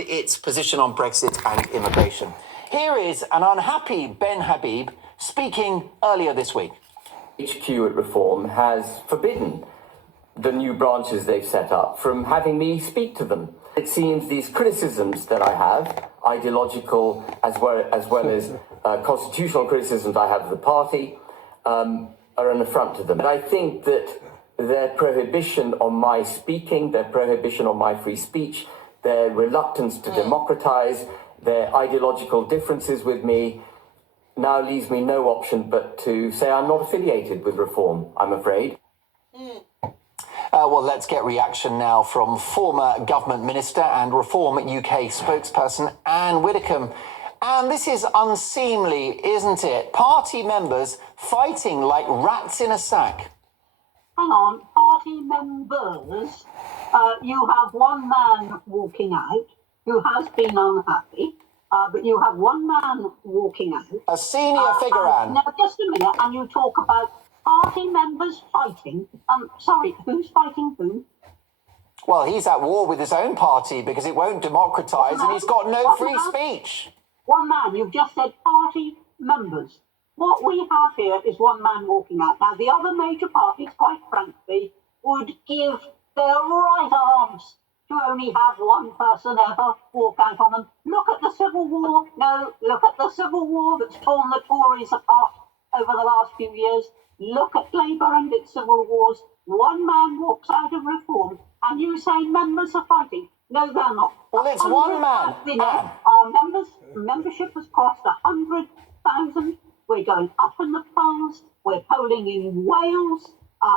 its position on Brexit and immigration. Here is an unhappy Ben Habib speaking earlier this week. HQ at Reform has forbidden the new branches they've set up from having me speak to them. It seems these criticisms that I have, ideological as well as constitutional criticisms I have of the party, are an affront to them. And I think that their prohibition on my speaking, their prohibition on my free speech, their reluctance to democratise, their ideological differences with me, now leaves me no option but to say I'm not affiliated with Reform, I'm afraid. Well, let's get reaction now from former government minister and Reform UK spokesperson Anne Whitcombe. And this is unseemly, isn't it? Party members fighting like rats in a sack. Hang on, party members. You have one man walking out who has been unhappy, but you have one man walking out. A senior figure, Anne. Now, just a minute, and you talk about party members fighting. Sorry, who's fighting who? Well, he's at war with his own party because it won't democratise and he's got no free speech. One man, you've just said party members. What we have here is one man walking out. Now, the other major parties, quite frankly, would give their right arms to only have one person ever walk out on them. Look at the Civil War. No, look at the Civil War that's torn the Tories apart over the last few years. Look at Labour and its civil wars. One man walks out of Reform, and you say members are fighting. No, they're not. Well, it's one man. Our membership has crossed 100,000. We're going up in the polls. We're polling in Wales.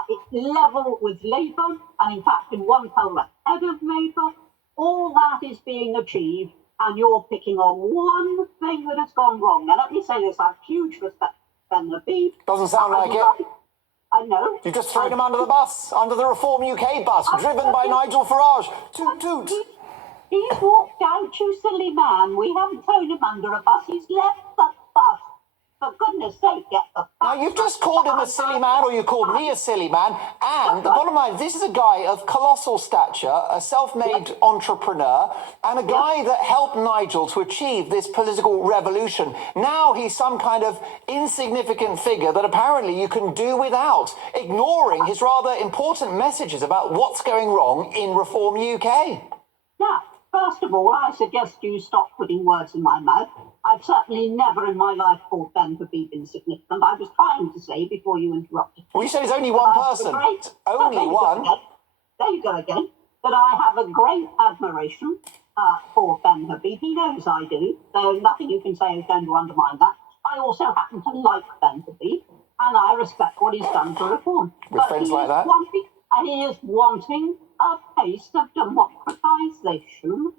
It's level with Labour, and in fact, in one poll ahead of Labour. All that is being achieved, and you're picking on one thing that has gone wrong. Now, let me say this: I have huge respect for Ben Habib. Doesn't sound like it. I know. You've just thrown him under the bus, under the Reform UK bus, driven by Nigel Farage. Toot toot. He's walked out, you silly man. We haven't thrown him under a bus. He's left the bus. For goodness sake, get the bus. Now, you've just called him a silly man, or you called me a silly man. And the bottom line, this is a guy of colossal stature, a self-made entrepreneur, and a guy that helped Nigel to achieve this political revolution. Now he's some kind of insignificant figure that apparently you can do without, ignoring his rather important messages about what's going wrong in Reform UK. Now, first of all, I suggest you stop putting words in my mouth. I've certainly never in my life called Ben Habib insignificant. I was trying to say before you interrupted. Well, you said he's only one person. Only one. There you go again. But I have a great admiration for Ben Habib. He knows I do, so nothing you can say is going to undermine that. I also happen to like Ben Habib, and I respect what he's done for Reform. With friends like that? He is wanting a pace of democratisation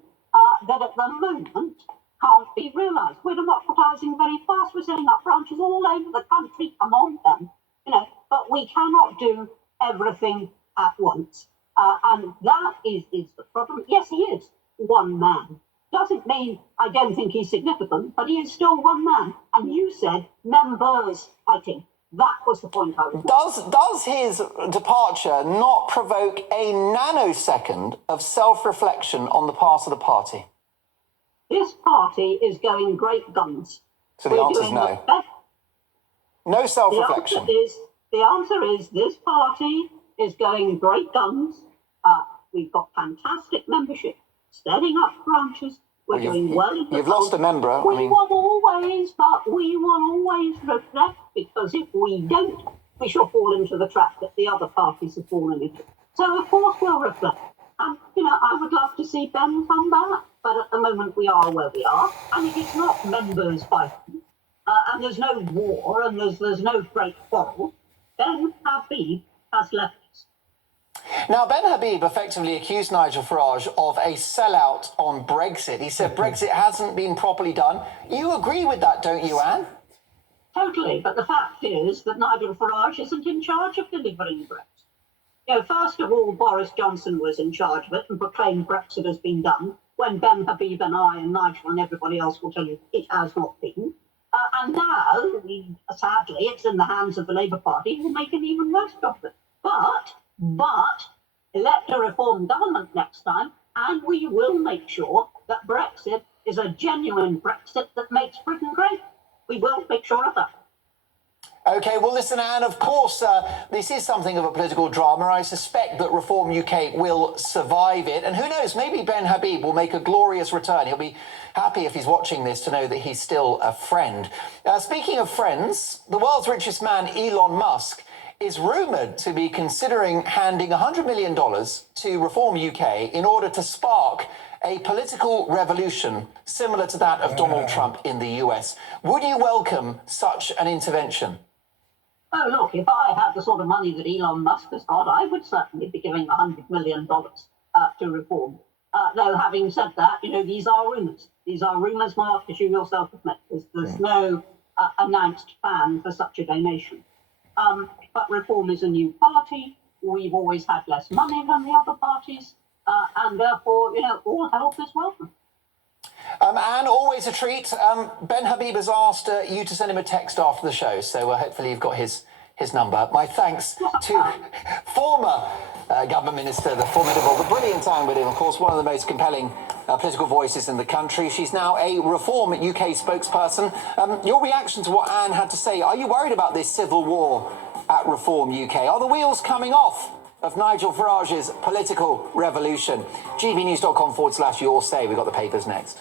that at the moment can't be realised. We're democratising very fast. We're setting up branches all over the country. Come on, then. But we cannot do everything at once. And that is the problem. Yes, he is one man. Doesn't mean I don't think he's significant, but he is still one man. And you said members fighting. That was the point I was making. Does his departure not provoke a nanosecond of self-reflection on the part of the party? This party is going great guns. So the answer is no. No self-reflection. The answer is this party is going great guns. We've got fantastic membership, setting up branches. We're doing well. You've lost a member. We will always reflect, because if we don't, we shall fall into the trap that the other parties have fallen into. So, of course, we'll reflect. And, I would love to see Ben come back, but at the moment we are where we are, and it's not members fighting, and there's no war, and there's no great quarrel. Ben Habib has left us. Now, Ben Habib effectively accused Nigel Farage of a sellout on Brexit. He said Brexit hasn't been properly done. You agree with that, don't you, Anne? Totally, but the fact is that Nigel Farage isn't in charge of delivering Brexit. First of all, Boris Johnson was in charge of it and proclaimed Brexit has been done, when Ben Habib and I and Nigel and everybody else will tell you it has not been. And now, sadly, it's in the hands of the Labour Party who will make an even worse job of it. But elect a Reform government next time, and we will make sure that Brexit is a genuine Brexit that makes Britain great. We will make sure of that. OK, well, listen, Anne, of course, this is something of a political drama. I suspect that Reform UK will survive it. And who knows, maybe Ben Habib will make a glorious return. He'll be happy if he's watching this to know that he's still a friend. Speaking of friends, the world's richest man, Elon Musk, is rumoured to be considering handing $100 million to Reform UK in order to spark a political revolution similar to that of Donald Trump in the US. Would you welcome such an intervention? Oh, look, if I had the sort of money that Elon Musk has got, I would certainly be giving $100 million to Reform. Though, having said that, these are rumours. These are rumours, Mark, as you yourself admit. There's no announced plan for such a donation. But Reform is a new party. We've always had less money than the other parties. And therefore, all help is welcome. Anne, always a treat. Ben Habib has asked you to send him a text after the show, so hopefully you've got his number. My thanks to former government minister, the formidable, the brilliant Anne Whitcombe, of course, one of the most compelling political voices in the country. She's now a Reform UK spokesperson. Your reaction to what Anne had to say, are you worried about this civil war at Reform UK? Are the wheels coming off of Nigel Farage's political revolution? gbnews.com/your say. We've got the papers next.